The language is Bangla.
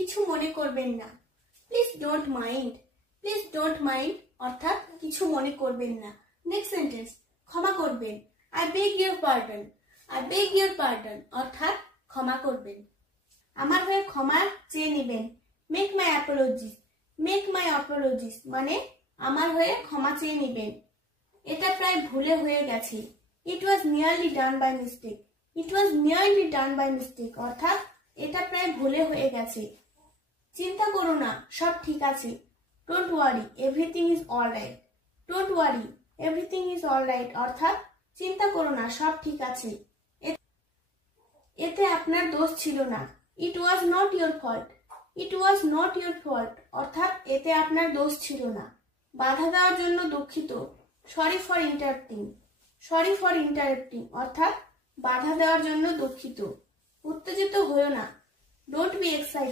কিছু মনে করবেন না। Please don't mind, please don't mind অর্থাৎ কিছু মনে করবেন না। নেক্সট সেন্টেন্স, ক্ষমা করবেন। I beg your pardon, I beg your pardon অর্থাৎ ক্ষমা করবেন। আমার হয়ে ক্ষমা চেয়ে নেবেন। মেক মাই অ্যাপোলজিস, মেক মাই অ্যাপোলজিস মানে আমার হয়ে ক্ষমা চেয়ে নেবেন। এটা প্রায় ভুলে হয়ে গেছে। It was nearly done by mistake, it was nearly done by mistake অর্থাৎ এটা প্রায় ভুলে হয়ে গেছে। চিন্তা করো না, সব ঠিক আছে। Don't worry, everything is alright, don't worry, everything is alright অর্থাৎ চিন্তা করো না, সব ঠিক আছে। এতে আপনার দোষ ছিল না। It was not your fault, it was not your fault অর্থাৎ এতে আপনার দোষ ছিল না। বাধা দেওয়ার জন্য দুঃখিত। Sorry for interrupting, sorry for interrupting অর্থাৎ বাধা দেওয়ার জন্য দুঃখিত। উত্তেজিত হয়েও না। Don't be excited,